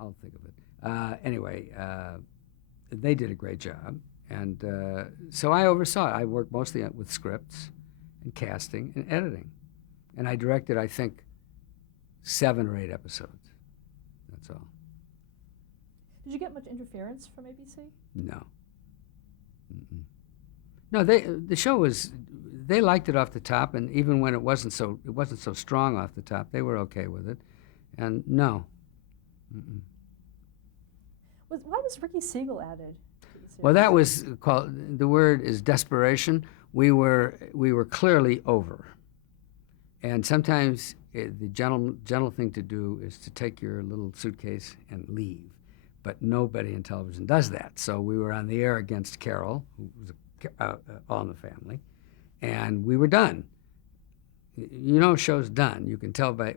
I'll think of it. Anyway, they did a great job, and so I oversaw it. I worked mostly with scripts and casting and editing, and I directed, I think, 7 or 8 episodes. That's all. Did you get much interference from ABC? No. Mm-mm. No, the show was, they liked it off the top, and even when it wasn't so strong off the top, they were okay with it, and no. Mm-mm. Why was Ricky Siegel added to the series? Well, that was called, the word is desperation. We were clearly over, and sometimes the gentle thing to do is to take your little suitcase and leave, but nobody in television does that. So we were on the air against Carol, who was All in the Family, and we were done. You know, show's done. You can tell by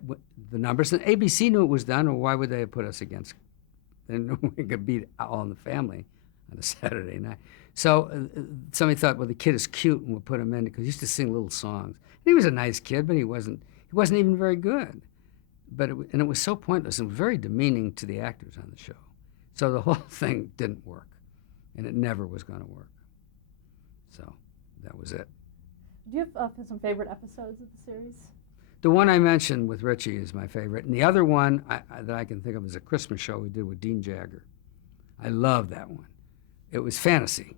the numbers. And ABC knew it was done, or why would they have put us against? They knew we could beat All in the Family on a Saturday night. So somebody thought, well, the kid is cute, and we'll put him in, because he used to sing little songs. And he was a nice kid, but he wasn't even very good. But it was so pointless and very demeaning to the actors on the show. So the whole thing didn't work, and it never was going to work. So that was it. Do you have some favorite episodes of the series? The one I mentioned with Richie is my favorite, and the other one that I can think of is a Christmas show we did with Dean Jagger. I love that one. It was fantasy,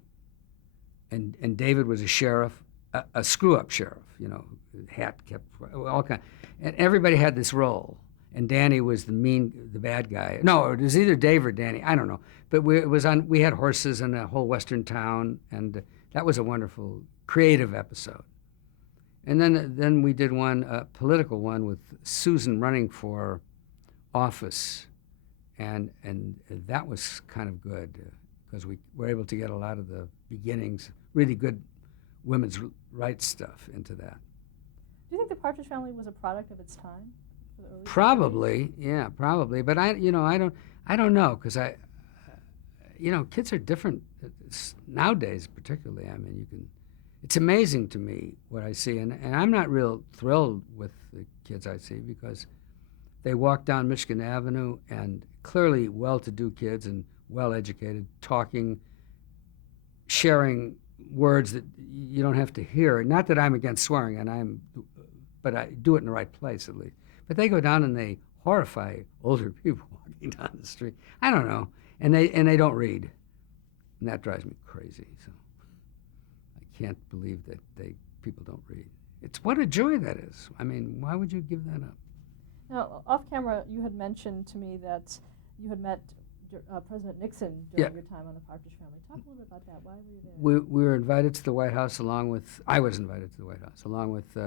and David was a sheriff, a screw-up sheriff. You know, hat kept all kind, and everybody had this role. And Danny was the bad guy. No, it was either Dave or Danny. I don't know. But we had horses in a whole western town, and that was a wonderful, creative episode. And then we did a political one with Susan running for office, and that was kind of good because we were able to get a lot of the beginnings, really good women's rights stuff into that. Do you think the Partridge Family was a product of its time? Probably, yeah, probably. But I don't know, because kids are different nowadays, particularly. I mean, it's amazing to me what I see, and I'm not real thrilled with the kids I see, because they walk down Michigan Avenue, and clearly well-to-do kids and well-educated, talking, sharing words that you don't have to hear. Not that I'm against swearing, but I do it in the right place at least. But they go down and they horrify older people walking down the street. I don't know, and they don't read, and that drives me crazy. So I can't believe that people don't read. It's what a joy that is. I mean, why would you give that up? Now, off camera, you had mentioned to me that you had met President Nixon during your time on the Partridge Family. Talk a little bit about that. Why were you there? We were invited to the White House I was invited to the White House along with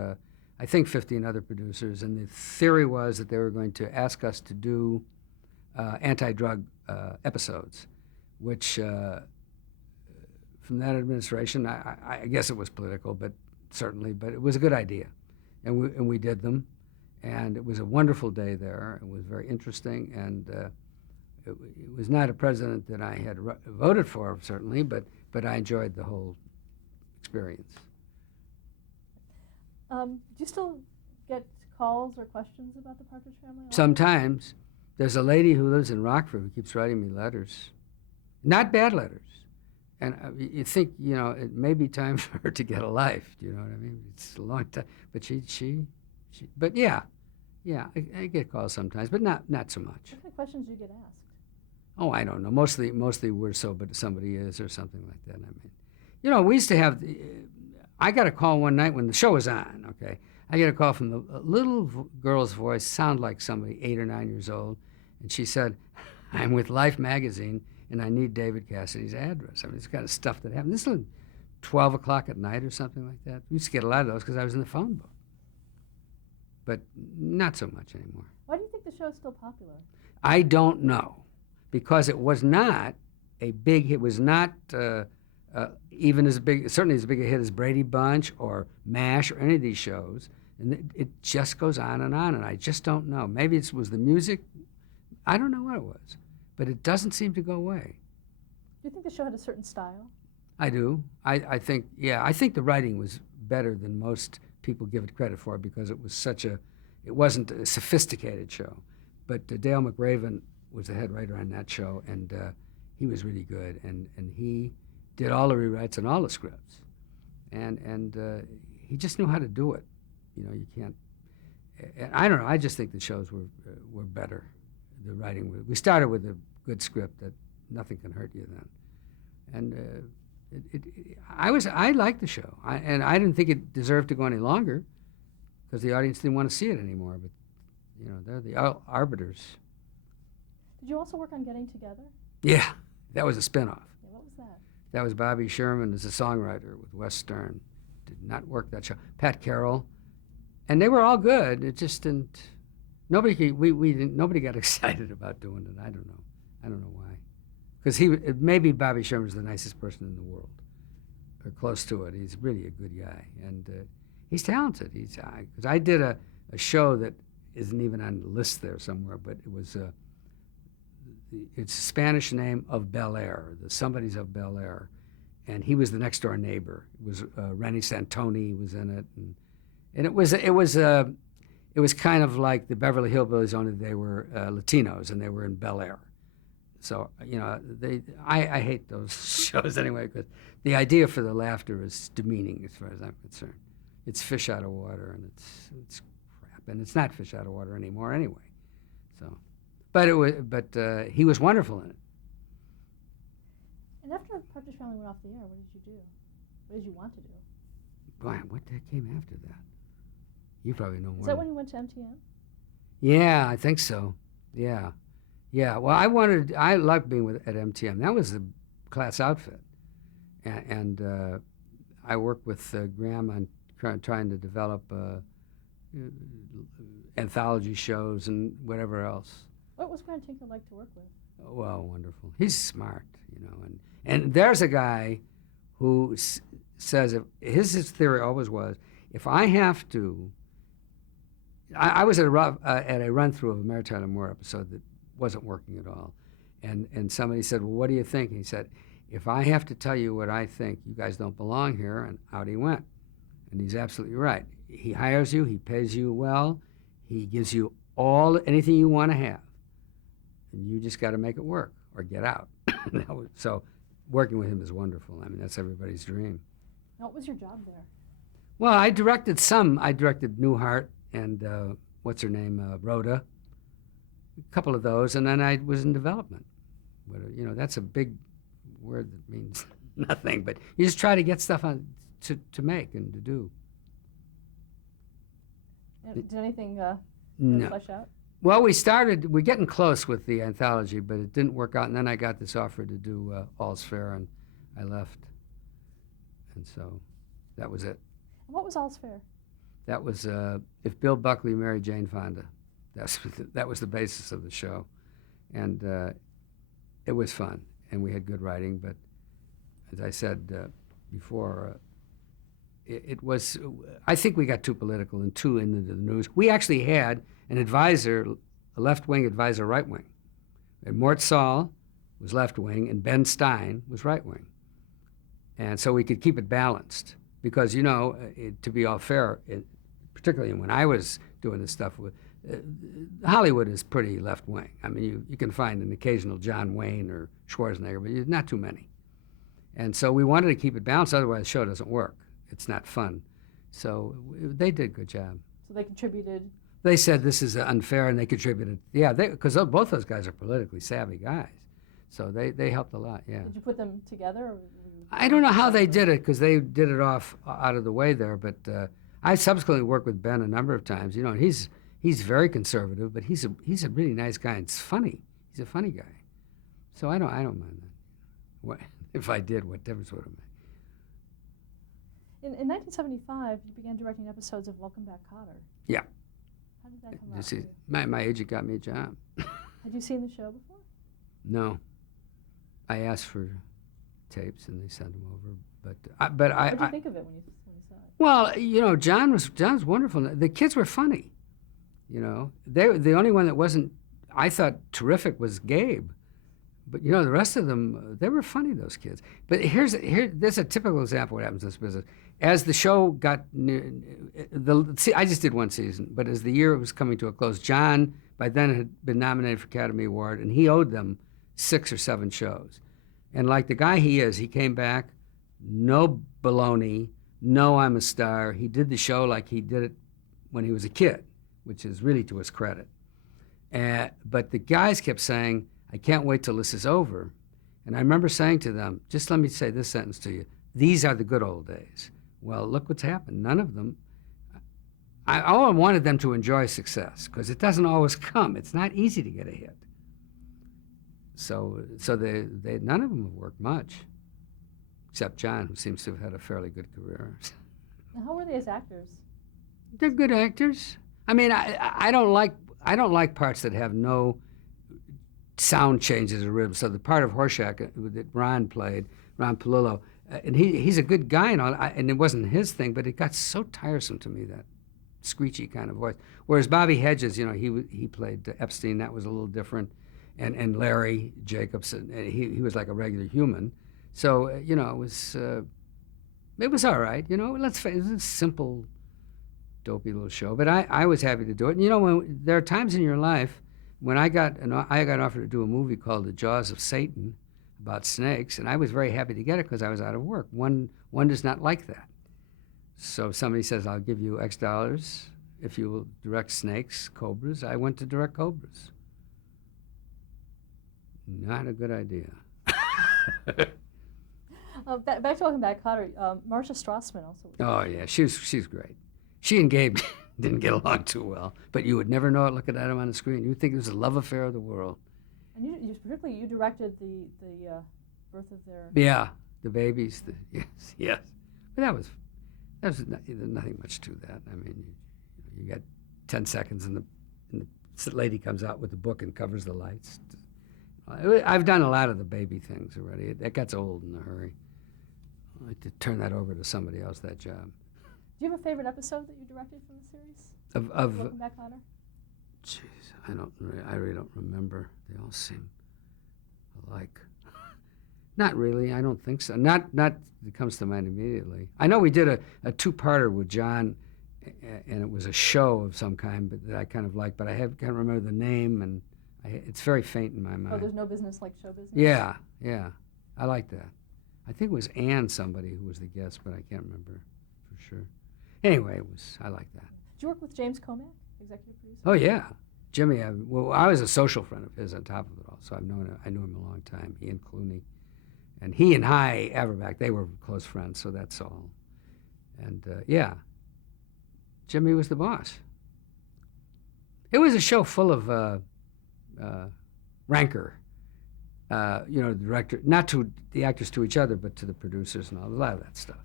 I think 15 other producers, and the theory was that they were going to ask us to do anti-drug episodes, which from that administration, I guess it was political, but it was a good idea, and we did them, and it was a wonderful day there. It was very interesting, and it was not a president that I had voted for, certainly, but I enjoyed the whole experience. Do you still get calls or questions about the Partridge Family? Sometimes. There's a lady who lives in Rockford who keeps writing me letters. Not bad letters. And you think, it may be time for her to get a life. Do you know what I mean? It's a long time. But but yeah, I get calls sometimes, but not so much. What kind of questions do you get asked? Oh, I don't know. Mostly we're so, but somebody is, or something like that. I mean, we used to have... I got a call one night when the show was on, okay? I get a call from the little girl's voice, sound like somebody 8 or 9 years old, and she said, I'm with Life magazine, and I need David Cassidy's address. I mean, it's kind of stuff that happened. This was 12 o'clock at night or something like that. We used to get a lot of those because I was in the phone book. But not so much anymore. Why do you think the show is still popular? I don't know, because it was not a big hit. It was not... even certainly as big a hit as Brady Bunch or MASH or any of these shows. And it just goes on, and I just don't know. Maybe it was the music. I don't know what it was. But it doesn't seem to go away. Do you think the show had a certain style? I do. I think the writing was better than most people give it credit for, because it wasn't a sophisticated show. But Dale McRaven was the head writer on that show, and he was really good, and he did all the rewrites on all the scripts, and he just knew how to do it. You know, you can't. And I don't know. I just think the shows were better. The writing. We started with a good script that nothing can hurt you then, and I liked the show, and I didn't think it deserved to go any longer, because the audience didn't want to see it anymore. But you know, they're the arbiters. Did you also work on Getting Together? Yeah, that was a spinoff. Yeah, what was that? That was Bobby Sherman as a songwriter with Wes Stern. Did not work that show. Pat Carroll, and they were all good. It just didn't. Nobody got excited about doing it. I don't know why. Because maybe Bobby Sherman's the nicest person in the world, or close to it. He's really a good guy, and he's talented. Because I did a show that isn't even on the list there somewhere, but it was it's a Spanish name of Bel Air, the somebody's of Bel Air, and he was the next door neighbor. It was Rennie Santoni was in it, and it was kind of like the Beverly Hillbillies, only they were Latinos and they were in Bel Air. So, you know, I hate those shows anyway, because the idea for the laughter is demeaning as far as I'm concerned. It's fish out of water, and it's crap, and it's not fish out of water anymore anyway. So, but he was wonderful in it. And after Partridge Family went off the air, what did you do? What did you want to do? Boy, what came after that? You probably know more. Is that when you went to MTM? Yeah, I think so. Yeah. Well, I liked being at MTM. That was a class outfit, and I worked with Graham on trying to develop anthology shows and whatever else. What was Grant Tinker like to work with? Oh, well, wonderful. He's smart, you know, and there's a guy who says his theory always was, if I have to. I was at a run-through of a Mary Tyler Moore episode that wasn't working at all. And somebody said, well, what do you think? And he said, if I have to tell you what I think, you guys don't belong here. And out he went. And he's absolutely right. He hires you. He pays you well. He gives you anything you want to have. And you just got to make it work or get out. So working with him is wonderful. I mean, that's everybody's dream. Now, what was your job there? Well, I directed some. I directed Newhart and what's her name, Rhoda. A couple of those, and then I was in development. But, you know, that's a big word that means nothing, but you just try to get stuff on to make and to do. Did anything No. flesh out? Well, we're getting close with the anthology, but it didn't work out, and then I got this offer to do All's Fair, and I left. And so that was it. And what was All's Fair? That was If Bill Buckley Married Jane Fonda. That was the basis of the show, and it was fun, and we had good writing. But as I said before, it was. I think we got too political and too into the news. We actually had an advisor, a left-wing advisor, right-wing, and Mort Saul was left-wing, and Ben Stein was right-wing, and so we could keep it balanced. Because, you know, to be all fair, particularly when I was doing this stuff, Hollywood is pretty left-wing. I mean, you can find an occasional John Wayne or Schwarzenegger, but not too many. And so we wanted to keep it balanced, otherwise the show doesn't work. It's not fun. So they did a good job. So they contributed? They said this is unfair, and they contributed. Yeah, because both those guys are politically savvy guys. So they helped a lot, yeah. Did you put them together? Or I don't know how they did it, because they did it off out of the way there. But I subsequently worked with Ben a number of times. You know, and he's very conservative, but he's a really nice guy. And it's funny. He's a funny guy. So I don't mind that. What, if I did, what difference would it make? In 1975, you began directing episodes of Welcome Back, Kotter. Yeah. How did that come You about? see, my agent got me a job. Had you seen the show before? No. I asked for tapes, and they sent them over. But What did you think of it when you saw it? Well, you know, John's wonderful. The kids were funny. You know, the only one that wasn't, I thought, terrific was Gabe. But you know, the rest of them, they were funny. Those kids. But there's a typical example of what happens in this business. As the show got I just did one season, but as the year was coming to a close, John by then had been nominated for Academy Award, and he owed them 6 or 7 shows. And like the guy he is, he came back, no baloney, no I'm a star. He did the show like he did it when he was a kid, which is really to his credit. But the guys kept saying, I can't wait till this is over. And I remember saying to them, just let me say this sentence to you. These are the good old days. Well, look what's happened. None of them. I wanted them to enjoy success because it doesn't always come. It's not easy to get a hit. So they none of them have worked much, except John, who seems to have had a fairly good career. Now, how were they as actors? They're good actors. I mean, I don't like parts that have no sound changes or rhythm. So the part of Horshack that Ron played, Ron Palillo, and he's a good guy and all, and it wasn't his thing, but it got so tiresome to me, that screechy kind of voice. Whereas Bobby Hedges, he played Epstein. That was a little different, and Larry Jacobs, and he was like a regular human. So it was all right. Let's face it, it was a simple, dopey little show. But I was happy to do it. And when there are times in your life when I got offered to do a movie called The Jaws of Satan about snakes, and I was very happy to get it because I was out of work. One does not like that. So somebody says, I'll give you X dollars if you will direct snakes, cobras. I went to direct cobras. Not a good idea. Back to Welcome Back, Kotter. Marcia Strassman also. Oh yeah, she's great. She and Gabe didn't get along too well, but you would never know it looking at him on the screen. You'd think it was a love affair of the world. And you directed the birth of their. Yeah, the babies. Yes. But that was nothing much to that. I mean, you got 10 seconds, and the lady comes out with the book and covers the lights. I've done a lot of the baby things already. That gets old in a hurry. I like to turn that over to somebody else, that job. Do you have a favorite episode that you directed from the series? Of Welcome Back, Kotter? Jeez, I really don't remember. They all seem alike. Not really. I don't think so. Not that comes to mind immediately. I know we did a 2-parter with John, and it was a show of some kind, but that I kind of liked. But I can't remember the name, and it's very faint in my mind. Oh, there's no business like show business? Yeah. I like that. I think it was Ann somebody who was the guest, but I can't remember for sure. Anyway, I like that. Did you work with James Comack, executive producer? Oh yeah, Jimmy. I was a social friend of his on top of it all, so I knew him a long time. He and Clooney, and he and Hy Averback, they were close friends. So that's all. And yeah, Jimmy was the boss. It was a show full of rancor. The director, not to the actors to each other, but to the producers and all, a lot of that stuff.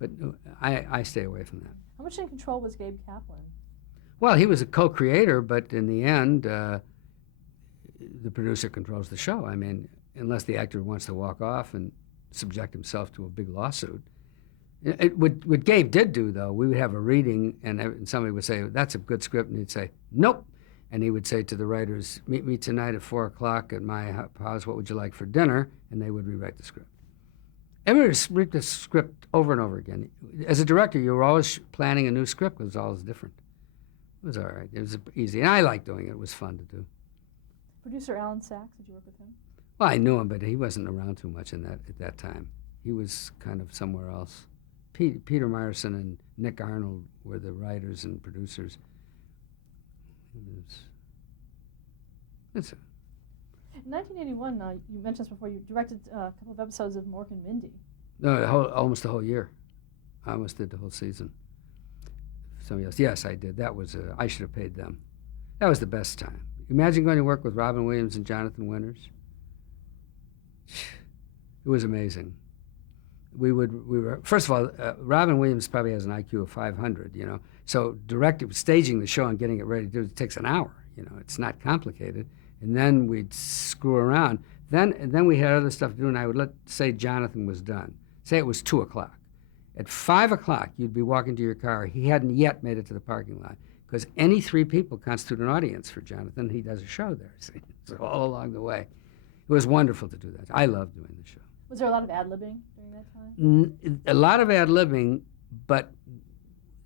But I stay away from that. How much in control was Gabe Kaplan? Well, he was a co-creator, but in the end, the producer controls the show. I mean, unless the actor wants to walk off and subject himself to a big lawsuit. What Gabe did do, though, we would have a reading, and somebody would say, that's a good script, and he'd say, nope. And he would say to the writers, meet me tonight at 4 o'clock at my house, what would you like for dinner? And they would rewrite the script. Everybody read the script over and over again. As a director, you were always planning a new script because it was always different. It was all right. It was easy. And I liked doing it. It was fun to do. Producer Alan Sachs, did you work with him? Well, I knew him, but he wasn't around too much at that time. He was kind of somewhere else. Peter Meyerson and Nick Arnold were the writers and producers. That's it. In 1981, you mentioned this before, you directed a couple of episodes of Mork and Mindy. No, almost the whole year. I almost did the whole season. Somebody else. Yes, I did. That was, I should have paid them. That was the best time. Imagine going to work with Robin Williams and Jonathan Winters. It was amazing. We were first of all, Robin Williams probably has an IQ of 500, So staging the show and getting it ready to do it takes an hour, It's not complicated. And then we'd screw around. Then we had other stuff to do, and I would say Jonathan was done. Say it was 2 o'clock. At 5 o'clock, you'd be walking to your car. He hadn't yet made it to the parking lot because any 3 people constitute an audience for Jonathan. He does a show there, see? So all along the way. It was wonderful to do that. I loved doing the show. Was there a lot of ad-libbing during that time? A lot of ad-libbing, but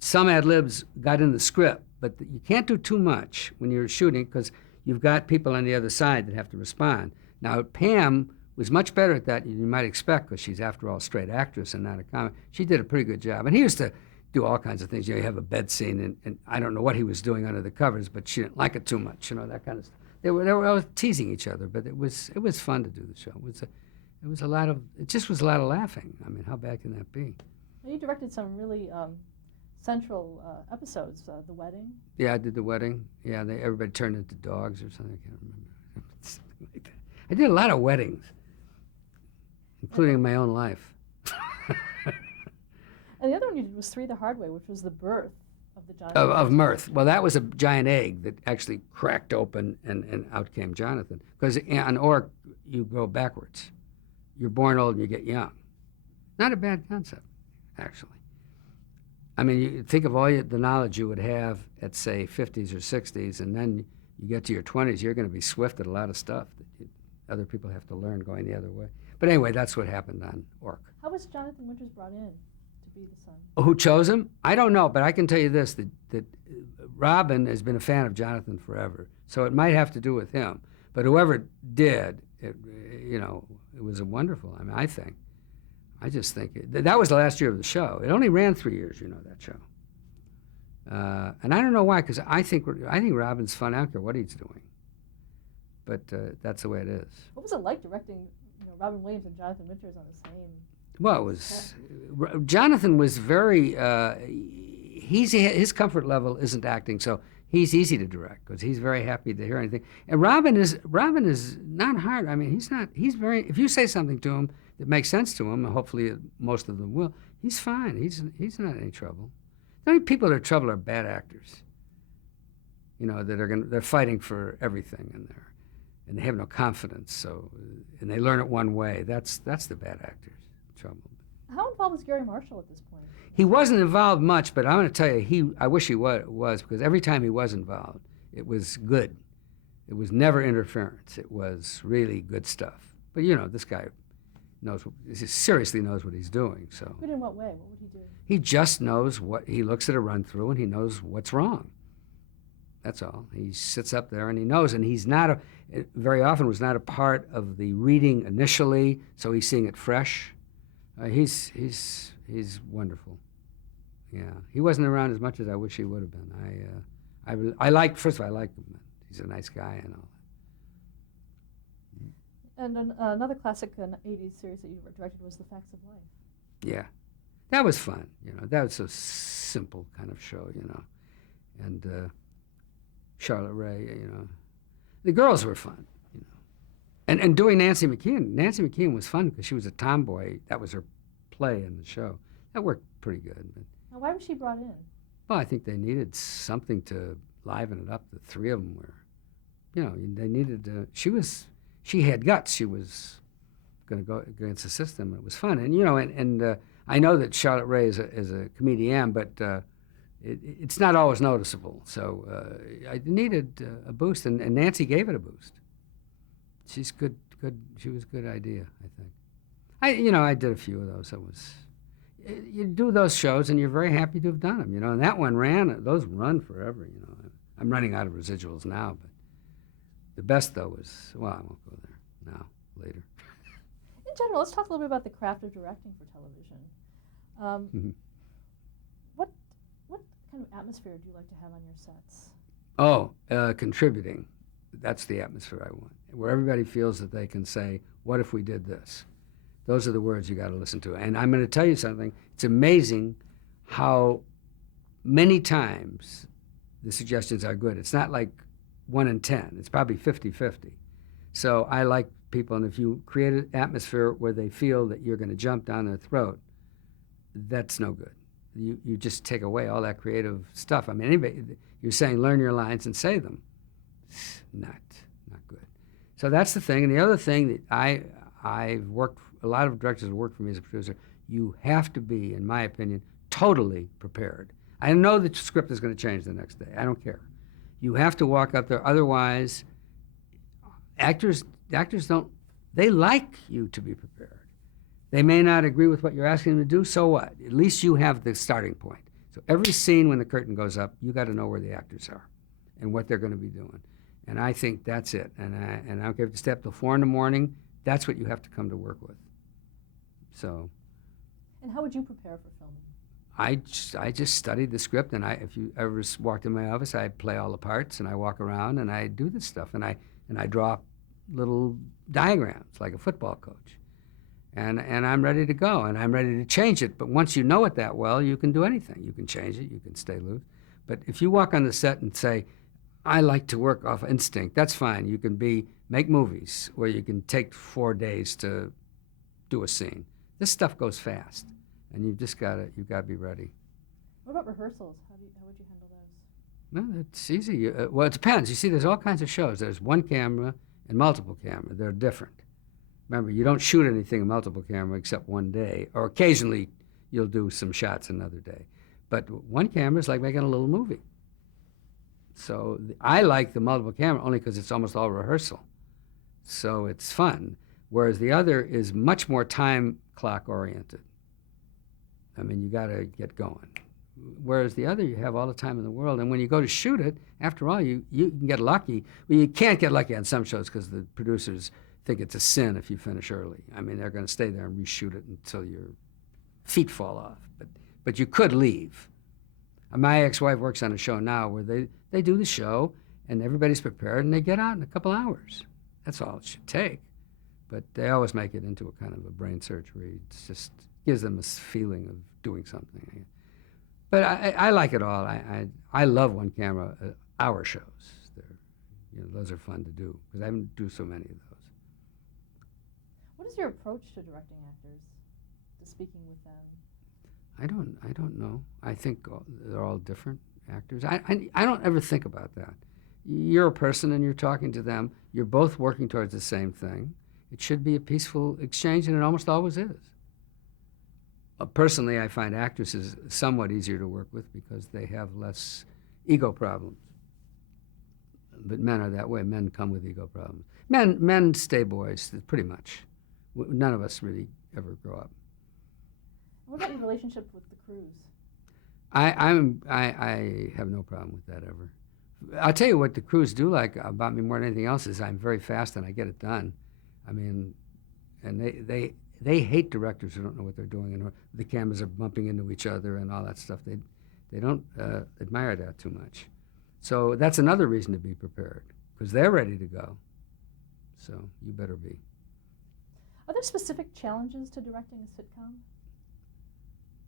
some ad-libs got in the script but you can't do too much when you're shooting because you've got people on the other side that have to respond. Now, Pam was much better at that than you might expect because she's, after all, a straight actress and not a comic. She did a pretty good job. And he used to do all kinds of things. You have a bed scene, and I don't know what he was doing under the covers, but she didn't like it too much, that kind of stuff. They were always teasing each other, but it was fun to do the show. It was a lot of laughing. I mean, how bad can that be? Well, you directed some really central episodes, The Wedding. Yeah, I did The Wedding. Yeah, everybody turned into dogs or something. I can't remember. Something like that. I did a lot of weddings, including my own life. And the other one you did was Three the Hard Way, which was the birth of the giant of Mirth. Well, that was a giant egg that actually cracked open, and out came Jonathan. Because on Orc, you go backwards. You're born old and you get young. Not a bad concept, actually. I mean, you think of all the knowledge you would have at, say, 50s or 60s, and then you get to your 20s, you're going to be swift at a lot of stuff that other people have to learn going the other way. But anyway, that's what happened on Orc. How was Jonathan Winters brought in to be the son? Who chose him? I don't know, but I can tell you this, that Robin has been a fan of Jonathan forever, so it might have to do with him. But whoever did, it was a wonderful, I think. I just think that was the last year of the show. It only ran 3 years, that show. And I don't know why, because I think Robin's fun. I don't care what he's doing. But that's the way it is. What was it like directing Robin Williams and Jonathan Winters on the same? Well, it was Jonathan was very. His comfort level isn't acting, so he's easy to direct because he's very happy to hear anything. And Robin is not hard. I mean, he's not. He's very. If you say something to him that makes sense to him, and hopefully most of them will, he's fine. He's not in any trouble. The only people that are trouble are bad actors. They're fighting for everything in there, and they have no confidence. So, and they learn it one way. That's the bad actors' trouble. How involved was Gary Marshall at this point? He wasn't involved much, but I'm going to tell you, I wish he was, because every time he was involved, it was good. It was never interference. It was really good stuff. But this guy seriously knows what he's doing. So. Good in what way? What would he do? He just knows he looks at a run through and he knows what's wrong. That's all. He sits up there and he knows, and he's not very often was not a part of the reading initially, so he's seeing it fresh. He's wonderful. Yeah, he wasn't around as much as I wish he would have been. I liked him. He's a nice guy and all. And another classic 80s series that you directed was The Facts of Life. Yeah, that was fun. That was a simple kind of show. And Charlotte Rae. The girls were fun. And doing Nancy McKeon was fun because she was a tomboy. That was her play in the show. That worked pretty good. But, now, why was she brought in? Well, I think they needed something to liven it up. The three of them were, they needed. She had guts. She was going to go against the system. It was fun, and I know that Charlotte Rae is a comedian, but it's not always noticeable. So I needed a boost, and Nancy gave it a boost. She's good. She was a good idea, I think. I did a few of those. You do those shows, and you're very happy to have done them, And that one those run forever, I'm running out of residuals now, but the best though was, well, I won't go there now. Later. In general, let's talk a little bit about the craft of directing for television. What kind of atmosphere do you like to have on your sets? Oh, contributing. That's the atmosphere I want, where everybody feels that they can say, what if we did this? Those are the words you got to listen to. And I'm going to tell you something. It's amazing how many times the suggestions are good. It's not like 1 in 10. It's probably 50-50. So I like people, and if you create an atmosphere where they feel that you're going to jump down their throat, that's no good. You just take away all that creative stuff. I mean, you're saying learn your lines and say them. Not good. So that's the thing. And the other thing that I've worked, a lot of directors have worked for me as a producer, you have to be, in my opinion, totally prepared. I know the script is going to change the next day. I don't care. You have to walk up there. Otherwise, actors don't, they like you to be prepared. They may not agree with what you're asking them to do, so what? At least you have the starting point. So every scene when the curtain goes up, you got to know where the actors are and what they're going to be doing. And I think that's it. And I don't care if you stay up till 4 in the morning, that's what you have to come to work with. So. And how would you prepare for filming? I just studied the script, and if you ever walked in my office, I play all the parts, and I walk around, and I do this stuff, and I draw little diagrams like a football coach, and I'm ready to go, and I'm ready to change it. But once you know it that well, you can do anything. You can change it. You can stay loose. But if you walk on the set and say, "I like to work off instinct," that's fine. You can make movies where you can take 4 days to do a scene. This stuff goes fast. And you've got to be ready. What about rehearsals? How would you handle those? Well, it's easy. Well, it depends. You see, there's all kinds of shows. There's one camera and multiple camera. They're different. Remember, you don't shoot anything in multiple camera except one day, or occasionally you'll do some shots another day. But one camera is like making a little movie. So I like the multiple camera only because it's almost all rehearsal. So it's fun. Whereas the other is much more time clock oriented. I mean, you got to get going. Whereas the other, you have all the time in the world. And when you go to shoot it, after all, you can get lucky. Well, you can't get lucky on some shows because the producers think it's a sin if you finish early. I mean, they're going to stay there and reshoot it until your feet fall off. But you could leave. My ex-wife works on a show now where they do the show, and everybody's prepared, and they get out in a couple hours. That's all it should take. But they always make it into a kind of a brain surgery. It's just gives them a feeling of doing something. But I like it all. I love one camera hour shows. Those are fun to do because I haven't do so many of those. What is your approach to directing actors, to speaking with them? I don't know. I think they're all different actors. I don't ever think about that. You're a person and you're talking to them. You're both working towards the same thing. It should be a peaceful exchange, and it almost always is. Personally, I find actresses somewhat easier to work with because they have less ego problems. But men are that way. Men come with ego problems. Men stay boys, pretty much. None of us really ever grow up. What about your relationship with the crews? I have no problem with that ever. I'll tell you what the crews do like about me more than anything else is I'm very fast and I get it done. I mean, and they hate directors who don't know what they're doing, and the cameras are bumping into each other and all that stuff. They don't admire that too much. So that's another reason to be prepared, because they're ready to go. So you better be. Are there specific challenges to directing a sitcom?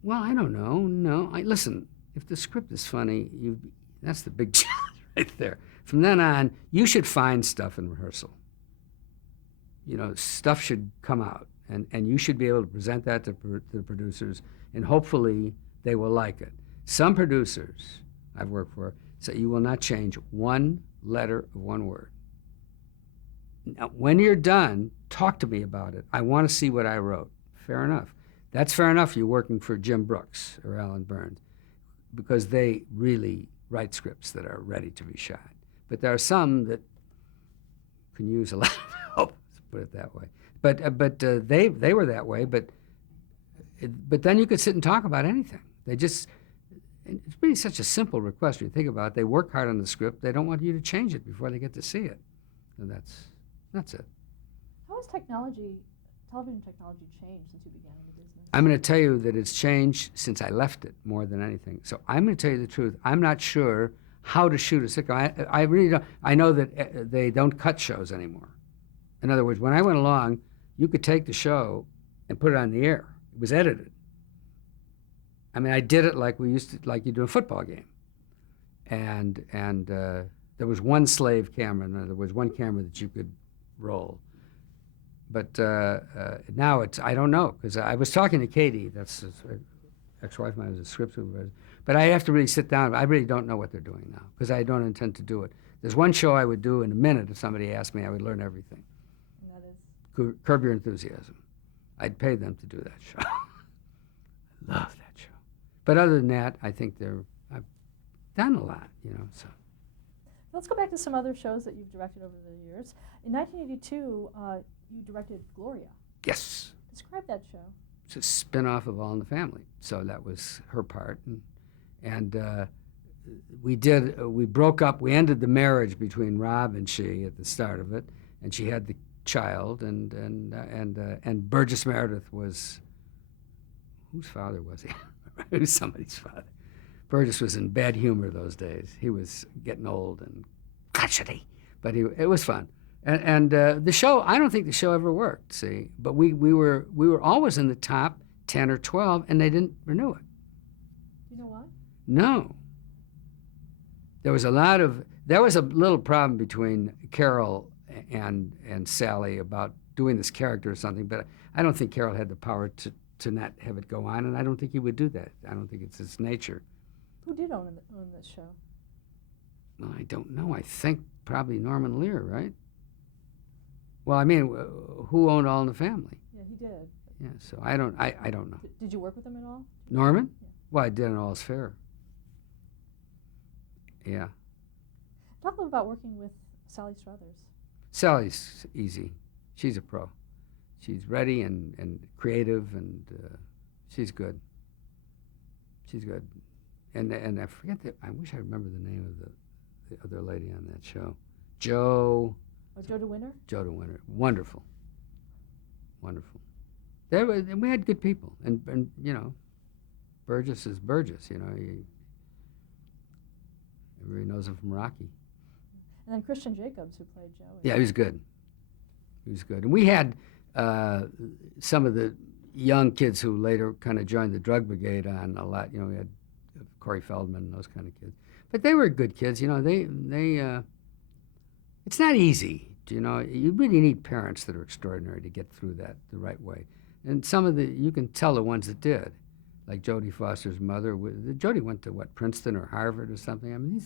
Well, I don't know. No, listen. If the script is funny, that's the big challenge right there. From then on, you should find stuff in rehearsal. Stuff should come out. And you should be able to present that to the producers, and hopefully they will like it. Some producers I've worked for say you will not change one letter of one word. Now, when you're done, talk to me about it. I want to see what I wrote. Fair enough. That's fair enough. You're working for Jim Brooks or Alan Burns because they really write scripts that are ready to be shot. But there are some that can use a lot of help, to put it that way. But they were that way. But then you could sit and talk about anything. It's really such a simple request when you think about it. They work hard on the script. They don't want you to change it before they get to see it. And that's it. How has television technology changed since you began in the business? I'm going to tell you that it's changed since I left it more than anything. So I'm going to tell you the truth. I'm not sure how to shoot a sitcom. I really don't. I know that they don't cut shows anymore. In other words, when I went along, you could take the show and put it on the air. It was edited. I mean, I did it like you do a football game. And there was one slave camera, and there was one camera that you could roll. But now I don't know, because I was talking to Katie, that's his ex-wife of mine, was a script supervisor. But I have to really sit down. I really don't know what they're doing now, because I don't intend to do it. There's one show I would do in a minute if somebody asked me. I would learn everything. And that is? Curb Your Enthusiasm. I'd pay them to do that show. I love that show. But other than that, I think I've done a lot, so. Let's go back to some other shows that you've directed over the years. In 1982, you directed Gloria. Yes. Describe that show. It's a spin-off of All in the Family. So that was her part. And we broke up, we ended the marriage between Rob and she at the start of it, and she had the child, and Burgess Meredith was, whose father was he? He was somebody's father. Burgess was in bad humor those days. He was getting old and crotchety, but it was fun. And the show, I don't think the show ever worked, see, but we were always in the top 10 or 12, and they didn't renew it. You know why? No. There was a little problem between Carol and Sally about doing this character or something, but I don't think Carol had the power to not have it go on, and I don't think he would do that. I don't think it's his nature. Who did own this show? Well, I don't know. I think probably Norman Lear, right? Well, I mean, who owned All in the Family? Yeah, he did. Yeah, so I don't know. Did you work with him at all? Norman? Yeah. Well, I did on All's Fair. Yeah. Talk a little about working with Sally Struthers. Sally's easy. She's a pro. She's ready and creative, and she's good. She's good. And I forget I wish I remember the name of the other lady on that show. Jo. Oh, Joe DeWinter? Joe DeWinter. Wonderful. Wonderful. We had good people, and Burgess is Burgess. Everybody knows him from Rocky. And then Christian Jacobs, who played Joe. Yeah, he was good. He was good. And we had some of the young kids who later kind of joined the drug brigade on a lot. We had Corey Feldman and those kind of kids. But they were good kids. It's not easy. You really need parents that are extraordinary to get through that the right way. And you can tell the ones that did, like Jodie Foster's mother. Jodie went to Princeton or Harvard or something. I mean,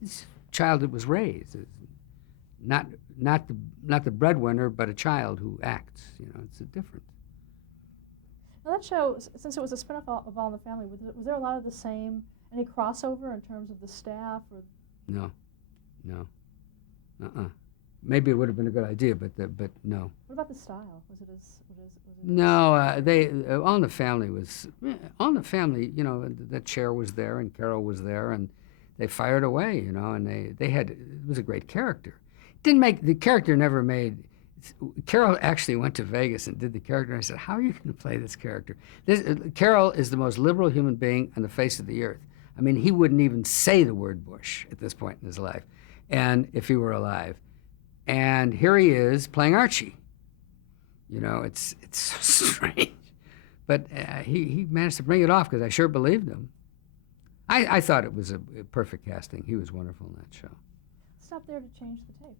this child that was raised, not the breadwinner, but a child who acts. It's a different. Now that show, since it was a spin-off of All in the Family, was there a lot of the same, any crossover in terms of the staff? Or? No. Maybe it would have been a good idea, but no. What about the style? Was it as No, All in the Family was All in the Family. The chair was there, and Carol was there, and they fired away. And they had, it was a great character. The character never made. Carol actually went to Vegas and did the character, and I said, how are you going to play this character? Carol is the most liberal human being on the face of the earth. I mean, he wouldn't even say the word Bush at this point in his life, and if he were alive. And here he is playing Archie. It's so strange. But he managed to bring it off, because I sure believed him. I thought it was a perfect casting. He was wonderful in that show. Stop there to change the tape.